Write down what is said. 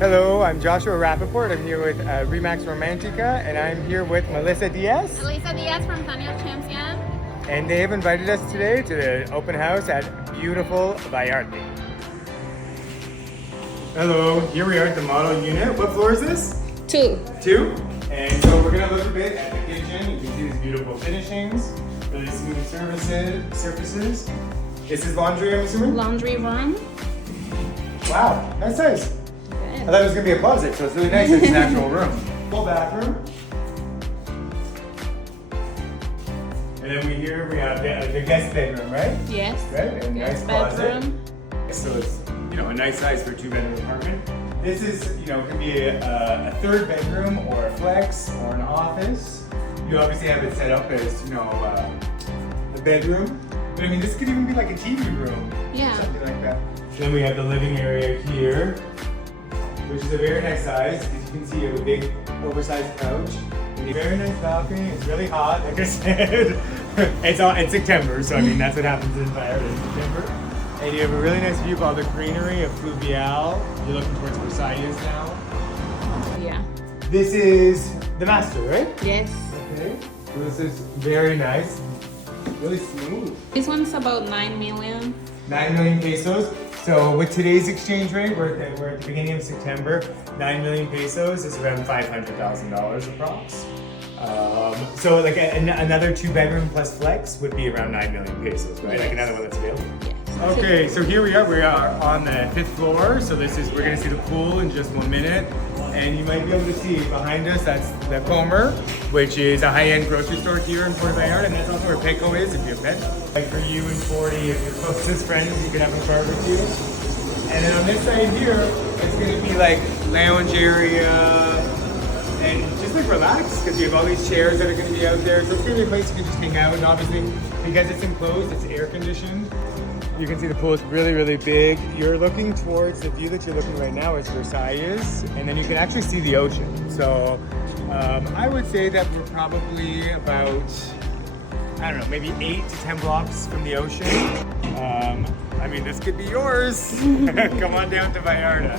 Hello, I'm Joshua Rappaport. I'm here with REMAXRomantica, and I'm here with Melissa Diaz. Elisa Diaz from Tanya Champion. And they have invited us today to the open house at beautiful Valarte. Hello, here we are at the model unit. What floor is this? 2. 2. And so we're gonna look a bit at the kitchen. You can see these beautiful finishings, really smooth surfaces. This is laundry, I'm assuming? Laundry room. Wow, nice size. Good. I thought it was gonna be a closet, so it's really nice. It's an actual room. Full bathroom. And then we have the guest bedroom, right? Yes. Right, and nice Guest closet. bedroom. So it's a nice size for a 2-bedroom apartment. This is can be a 3rd bedroom or a flex or an office. You obviously have it set up as a bedroom. But I mean, this could even be like a TV room. Yeah. Something like that. Then we have the living area here, which is a very nice size. As you can see, you have a big oversized couch. And a very nice balcony. It's really hot, like I said. It's September, so I mean that's what happens in Valarte in September. And you have a really nice view of all the greenery of Fluvial. You're looking towards Versalles now. Yeah. This is the master, right? Yes. Okay. So this is very nice. Really smooth. This one's about 9 million. 9 million pesos. So with today's exchange rate, we're at the beginning of September. 9 million pesos is around $500,000 approx. So like another 2-bedroom plus flex would be around 9 million pesos, right? Yes. Like another one that's available. Yes. Okay, so here we are. We are on the 5th floor. So we're gonna see the pool in just 1 minute. And you might be able to see behind us, that's the Comer, which is a high-end grocery store here in Puerto Vallarta, and that's also where Petco is if you have pets. Like for you and 40 of your closest friends, you can have a barbecue. And then on this side here, it's gonna be like lounge area, and just like relax, because you have all these chairs that are gonna be out there. So it's gonna be a place you can just hang out, and obviously, because it's enclosed, it's air conditioned. You can see the pool is really, really big. You're looking towards, the view that you're looking right now is Versalles, and then you can actually see the ocean. So I would say that we're probably about, I don't know, maybe 8 to 10 blocks from the ocean. I mean, this could be yours. Come on down to Vallarta.